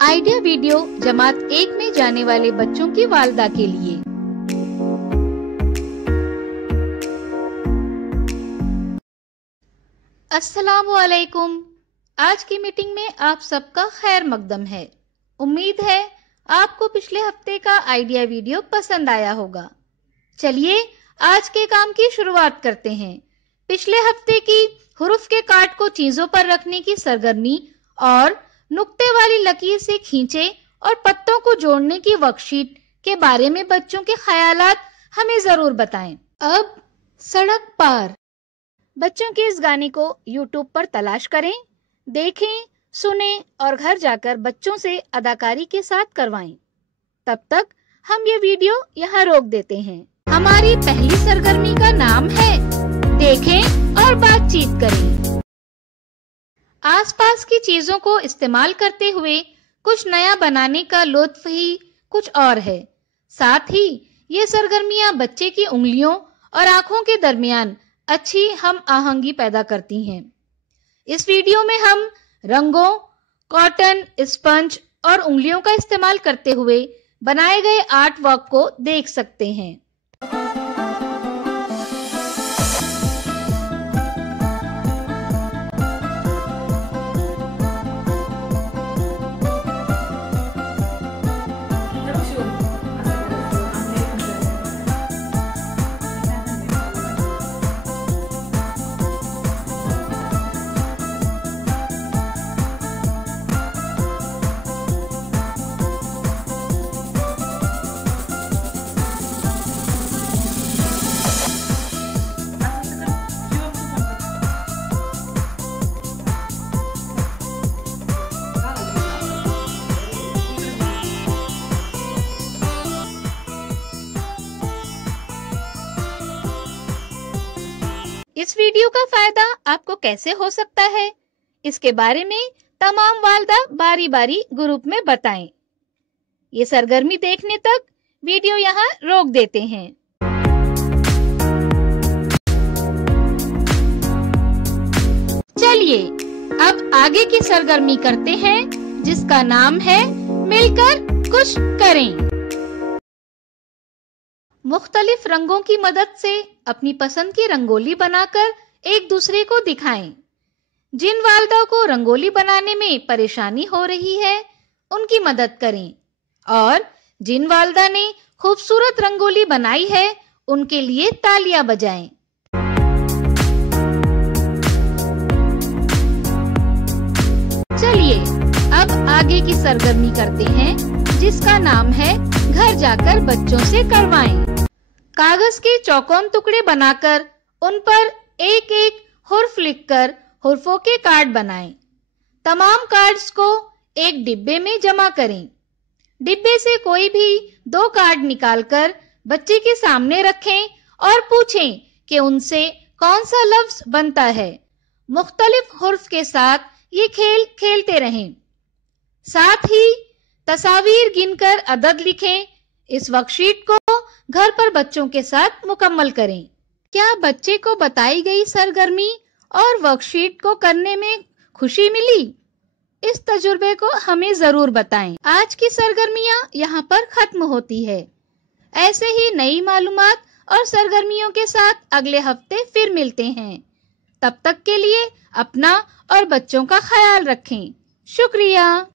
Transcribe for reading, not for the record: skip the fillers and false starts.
Idea video जमात 1 में जाने वाले बच्चों की वालिदा के लिए। अस्सलामुअलैकुम। आज की मीटिंग में आप सबका खैर मकदम है। उम्मीद है आपको पिछले हफ्ते का आइडिया वीडियो पसंद आया होगा। चलिए आज के काम की शुरुआत करते हैं। पिछले हफ्ते की हुरूफ के कार्ड को चीजों पर रखने की सरगर्मी और नुक्ते वाली लकीर से खींचे और पत्तों को जोड़ने की वर्कशीट के बारे में बच्चों के ख्यालात हमें जरूर बताएं। अब सड़क पार। बच्चों के इस गाने को YouTube पर तलाश करें, देखें, सुनें और घर जाकर बच्चों से अदाकारी के साथ करवाएं। तब तक हम ये वीडियो यहाँ रोक देते हैं। हमारी पहली सरगर्मी का नाम है देखें और बातचीत करें। आसपास की चीजों को इस्तेमाल करते हुए कुछ नया बनाने का लुत्फ ही कुछ और है। साथ ही ये सरगर्मियां बच्चे की उंगलियों और आंखों के दरमियान अच्छी हम आहंगी पैदा करती हैं। इस वीडियो में हम रंगों, कॉटन, स्पंज और उंगलियों का इस्तेमाल करते हुए बनाए गए आर्ट वर्क को देख सकते हैं। इस वीडियो का फायदा आपको कैसे हो सकता है, इसके बारे में तमाम वालिदा बारी बारी ग्रुप में बताएं। ये सरगर्मी देखने तक वीडियो यहाँ रोक देते हैं। चलिए अब आगे की सरगर्मी करते हैं, जिसका नाम है मिलकर कुछ करें। मुख्तलिफ रंगों की मदद से अपनी पसंद की रंगोली बनाकर एक दूसरे को दिखाएं। जिन वालिदा को रंगोली बनाने में परेशानी हो रही है उनकी मदद करें और जिन वालिदा ने खूबसूरत रंगोली बनाई है उनके लिए तालियां बजाएं। चलिए अब आगे की सरगर्मी करते हैं, जिसका नाम है घर जाकर बच्चों से करवाएं। कागज के चौकोन टुकड़े बनाकर उन पर एक एक हुर्फ लिखकर हुर्फों के कार्ड बनाएं। तमाम कार्ड्स को एक डिब्बे में जमा करें। डिब्बे से कोई भी 2 कार्ड निकालकर बच्चे के सामने रखें और पूछें कि उनसे कौन सा लफ्ज बनता है। मुख्तलिफ हुर्फ के साथ ये खेल खेलते रहें। साथ ही तस्वीर गिनकर अदद लिखें। इस वर्कशीट को घर पर बच्चों के साथ मुकम्मल करें। क्या बच्चे को बताई गई सरगर्मी और वर्कशीट को करने में खुशी मिली? इस तजुर्बे को हमें जरूर बताएं। आज की सरगर्मियां यहाँ पर खत्म होती है। ऐसे ही नई मालूमात और सरगर्मियों के साथ अगले हफ्ते फिर मिलते हैं। तब तक के लिए अपना और बच्चों का ख्याल रखें। शुक्रिया।